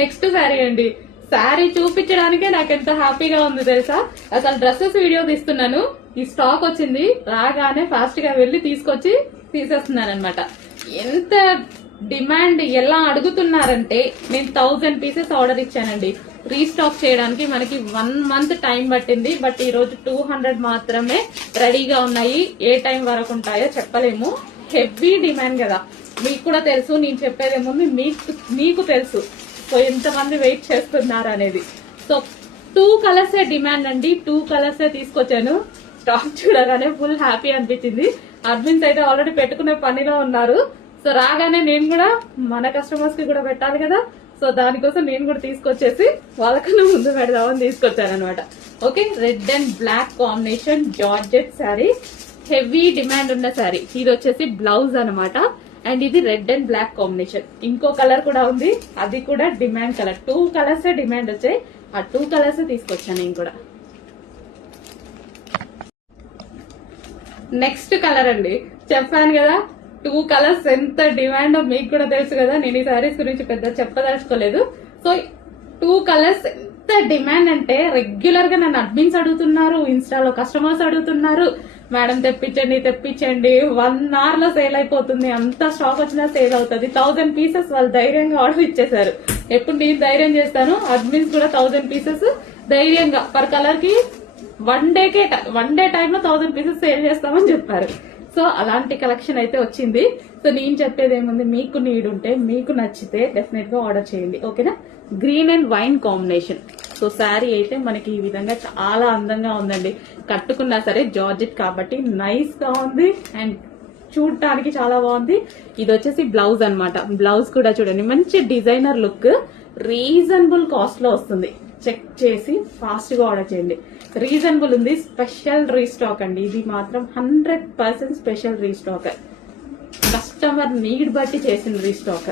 Next sari అండి. శారీ చూపించడానికే నాకు ఎంత హ్యాపీగా ఉంది తెలుసా. అసలు డ్రెస్సెస్ వీడియో తీస్తున్నాను, ఈ స్టాక్ వచ్చింది, రాగానే ఫాస్ట్ గా వెళ్లి తీసుకొచ్చి తీసేస్తున్నాను అనమాట. ఎంత డిమాండ్ ఎలా అడుగుతున్నారంటే నేను 1000 పీసెస్ ఆర్డర్ ఇచ్చానండి. రీస్టాక్ చేయడానికి మనకి 1 మంత్ టైం పట్టింది. బట్ ఈ రోజు 200 మాత్రమే రెడీగా ఉన్నాయి. ఏ టైం వరకు ఉంటాయో చెప్పలేము. హెవీ డిమాండ్ కదా, మీకు కూడా తెలుసు. నేను చెప్పేదేముంది, మీకు తెలుసు. సో ఎంతమంది వెయిట్ చేస్తున్నారు అనేది. సో 2 కలర్సే డిమాండ్ అండి. 2 కలర్సే తీసుకొచ్చాను. స్టాక్ చూడగానే ఫుల్ హ్యాపీ అనిపించింది. అడ్మిన్స్ అయితే ఆల్రెడీ పెట్టుకునే పనిలో ఉన్నారు. సో రాగానే నేను కూడా మన కస్టమర్స్ కి కూడా పెట్టాలి కదా. సో దానికోసం నేను కూడా తీసుకొచ్చేసి వాళ్ళకన్నా ముందు పెడదామని తీసుకొచ్చాను అనమాట. Okay, red and black combination georgette sari, heavy demand ఉన్న శారీ. ఇది వచ్చేసి బ్లౌజ్ అనమాట. అండ్ ఇది రెడ్ అండ్ బ్లాక్ కాంబినేషన్. ఇంకో కలర్ కూడా ఉంది, అది కూడా డిమాండ్ కలర్. 2 కలర్సే డిమాండ్ వచ్చాయి. ఆ 2 కలర్స్ తీసుకొచ్చాను నేను కూడా. నెక్స్ట్ కలర్ అండి, చెప్పాను కదా 2 కలర్స్ ఎంత డిమాండ్ మీకు కూడా తెలుసు కదా. నేను ఈ శారీస్ గురించి పెద్ద చెప్పదలుచుకోలేదు. సో 2 కలర్స్ ఎంత డిమాండ్ అంటే రెగ్యులర్ గా నన్ను అడ్మిన్స్ అడుగుతున్నారు, ఇన్స్టాలో కస్టమర్స్ అడుగుతున్నారు, మేడం తెప్పించండి 1 అవర్ లో సేల్ అయిపోతుంది, అంత స్టాక్ వచ్చినా సేల్ అవుతుంది. 1000 పీసెస్ వాళ్ళు ధైర్యంగా ఆర్డర్ ఇచ్చేసారు. ఎప్పుడు నేను ధైర్యం చేస్తాను, అడ్మిన్స్ కూడా 1000 పీసెస్ ధైర్యంగా పర్ కలర్ కి 1 డే టైంలో 1000 పీసెస్ సేల్ చేస్తామని చెప్పారు. సో అలాంటి కలెక్షన్ అయితే వచ్చింది. సో నేను చెప్పేది ఏముంది, మీకు నీడ్ ఉంటే, మీకు నచ్చితే డెఫినెట్ గా ఆర్డర్ చేయండి. ఓకేనా. Green and wine combination. So sari అయితే మనకి ఈ విధంగా చాలా అందంగా ఉందండి. కట్టుకున్నా సరే జార్జెట్ కాబట్టి నైస్ గా ఉంది అండ్ చూడటానికి చాలా బాగుంది. ఇది వచ్చేసి బ్లౌజ్ అన్నమాట. బ్లౌజ్ కూడా చూడండి మంచి డిజైనర్ లుక్, రీజనబుల్ కాస్ట్ లో వస్తుంది. చెక్ చేసి ఫాస్ట్ గా ఆర్డర్ చేయండి. రీజనబుల్ ఉంది, స్పెషల్ రీస్టాక్ అండి. ఇది మాత్రం 100% స్పెషల్ రీస్టాక్, కస్టమర్ నీడ్ బట్టి చేసిన రీస్టాక్.